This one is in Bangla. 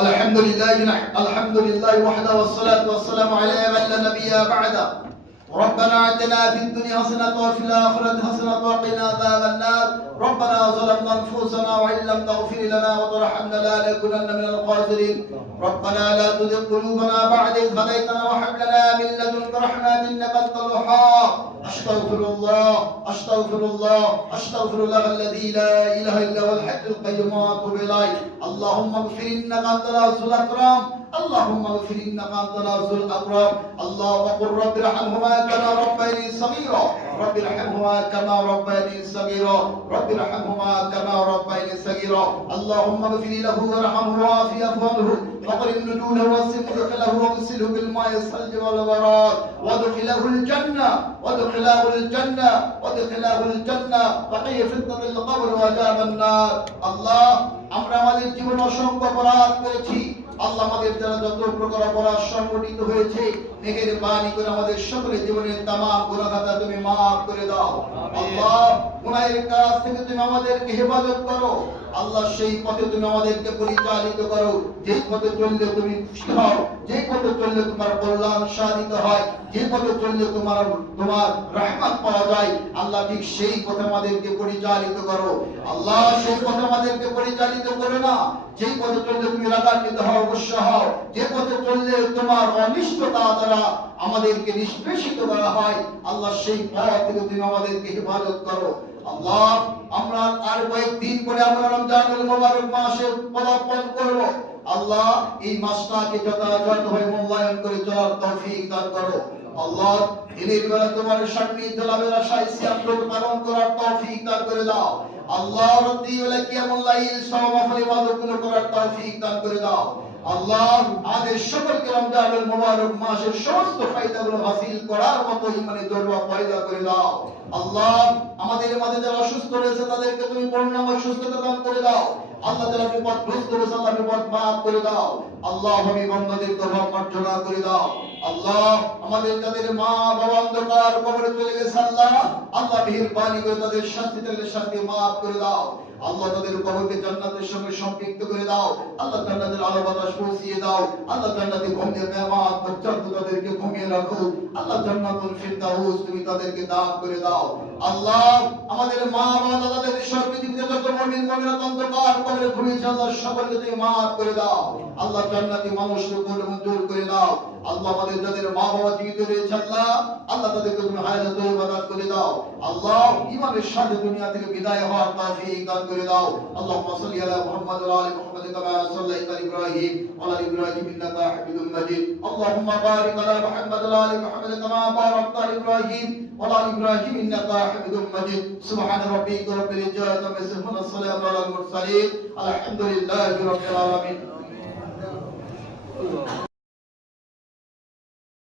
الحمد لله وحده والصلاة والسلام على من لا نبي بعده. ربنا آتنا في الدنيا حسنة وفي الآخرة حسنة وقنا عذاب النار. ربنا ظلمنا أنفسنا وإن لم تغفر لنا وترحمنا لنكونن من الخاسرين. ربنا لا تزغ قلوبنا بعد إذ هديتنا وهب لنا من لدنك رحمة إنك أنت الوهاب. أستغفر الله الذي لا إله إلا هو الحي القيوم وأتوب إليه. اللهم اغفر إنك أنت العزيز الأكرم. اللهم اغفر إنك أنت العزيز الأكرم. الله وقل رب ارحمهما كما ربياني صغيرا. رب ارحمهما كما ربياني صغيرا. رب ارحمهما كما ربياني صغيرا. اللهم اغفر له وارحمه وعافيه عنه وقرب نزوله واسع مدخله واغسله بالماء الثلج والبراد وادخله الجنة وقي فتنة القبر وعذاب النار. আল্লাহ আমরা আমাদের জীবনে অসংখ্য অপরাধ করেছি। আল্লাহ আমাদের দ্বারা যত প্রকার অপরাধ সংঘটিত হয়েছে মেহেরবানি করে আমাদের সকলের জীবনের तमाम গুনাহ খাতা তুমি maaf করে দাও। আল্লাহ গুনাহের কাজ থেকে তুমি আমাদেরকে হেফাজত করো। আল্লাহ সেই পথে তুমি আমাদেরকে পরিচালিত করো যে পথে চললে তুমি খুশি হও, যে পথে চললে তোমার কল্যাণ সাধিত হয়, যে পথে চললে তোমার রহমত পাওয়া যায়। আল্লাহ ঠিক সেই পথে আমাদেরকে পরিচালিত করো। আল্লাহ সেই পথে আমাদেরকে পরিচালিত করো না যে পথে চললে তুমি রাগান্বিত হও, অবশ্য হও, যে পথে চললে তোমার অনিষ্টতা দ্বারা আমাদেরকে নিষ্পেষিত করা হয়। আল্লাহ সেই পথ থেকে তুমি আমাদেরকে হেফাজত করো। আল্লাহ আমরা আর কয়েকদিন পরে আমরা রমজানুল মুবারক মাসে পদার্পণ করব। আল্লাহ এই মাসটাকে যথাযথভাবে মূল্যায়ন করে চলার তৌফিক দান করো। আল্লাহ দিনের বেলা তোমার সান্নিধ্য লাভের আশায় সিয়াম পালন করার তৌফিক দান করে দাও। আল্লাহ রাত্রি বেলা কিয়ামুল লাইল সওয়াফল ইবাদতগুলো করার তৌফিক দান করে দাও। আল্লাহ আমাদের সকলকে রমজানুল মুবারক মাসের সমস্ত ফায়দাগুলো হাসিল করার মতো ঈমানের দরজা পয়দা করে দাও। আল্লাহ আমাদের মাঝে যারা অসুস্থ রয়েছে তাদেরকে তুমি পূর্ণাঙ্গ সুস্থতা দান করে দাও। আল্লাহ যারা বিপদগ্রস্ত রয়েছে আল্লাহ বিপদ মাফ করে দাও। আল্লাহ আমি বান্দাদের তওবা মার্জনা করে দাও। আল্লাহ আমাদের যাদের মা বাবা অন্ধকার কবরে চলে গেছে আল্লাহ মেহেরবানি করে তাদের শাস্তি মাফ করে দাও। আল্লাহ তাদের কবরকে জান্নাতের সঙ্গে সম্পৃক্ত করে দাও। আল্লাহ জান্নাতের আলো বাতাস পৌঁছিয়ে দাও। আল্লাহ জান্নাতে ঘুমিয়ে মেহমান পর্যন্ত তাদেরকে ঘুমিয়ে রাখো। আল্লাহ জান্নাতুল ফিরদাউস তুমি তাদেরকে দান করে দাও। আল্লাহ আমাদের মা বাবা দাদাদের ঈশ্বর পৃথিবীতে যত মুমিন মুমিনাত অন্ধকার কবরে ঘুমিয়েছে আল্লাহ সকলকে তুমি মাফ করে দাও। আল্লাহ জান্নাতি মানুষকে কবুল মঞ্জুর করে দাও। আল্লাহ আমাদের যাদের মা বাবা জীবিত রয়েছে আল্লাহ তাদেরকে তুমি হায়াত ইবাদত করে দাও। আল্লাহ ঈমানের সাথে দুনিয়া থেকে বিদায় হওয়ার তৌফিক দান করে দাও। আল্লাহুম্মা সাল্লি আলা মুহাম্মাদ ওয়া আলি মুহাম্মাদ কামা সাল্লাইতা আলা ইব্রাহিম ওয়া আলা ইব্রাহিম ইন্নাকা হামিদুম মাজিদ। আল্লাহুম্মা বারিক আলা মুহাম্মাদ ওয়া আলি মুহাম্মাদ কামা বারাকতা আলা ইব্রাহিম ওয়া আলা ইব্রাহিম ইন্নাকা হামিদুম মাজিদ। সুবহান রাব্বিকা রাব্বিল ইজ্জাতি আম্মা ইয়াসিফুন ওয়া সালামুন আলাল মুরসালিন আলহামদুলিল্লাহি রাব্বিল আলামিন।